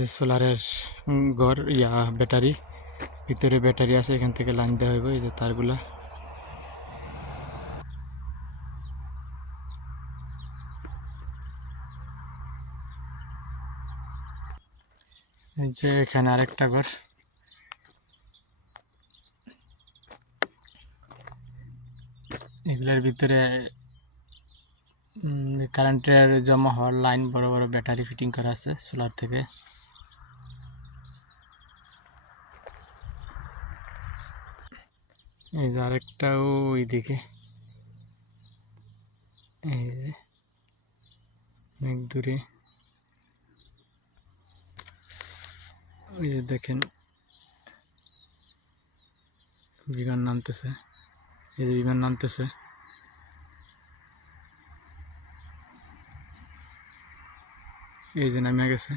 যে সোলারের ঘর ব্যাটারি, ভিতরে ব্যাটারি আছে, এখান থেকে লাইন দেওয়া হইব। এই যে তারগুলা, এই যে এখানে আরেকটা ঘর। এগুলোর ভিতরে কারেন্টের জমা হওয়ার লাইন, বড় বড় ব্যাটারি ফিটিং করা আছে সোলার থেকে। এই যে আরেকটাও ওইদিকে, এই যে অনেক দূরে। ওই যে দেখেন বিমান নামতেছে, এই যে বিমান নামতেছে। এই যে নামে গেছে,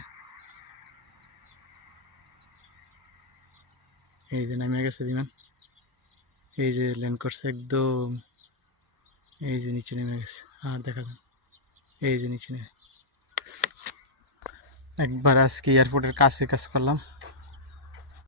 এই যে নামে গেছে বিমান। এই যে ল্যান্ড করছে একদম, এই যে নিচে নেমে গেছে। আর দেখা যান, এই যে নিচে নেমে। একবার আজকে এয়ারপোর্টের কাছে কাজ করলাম।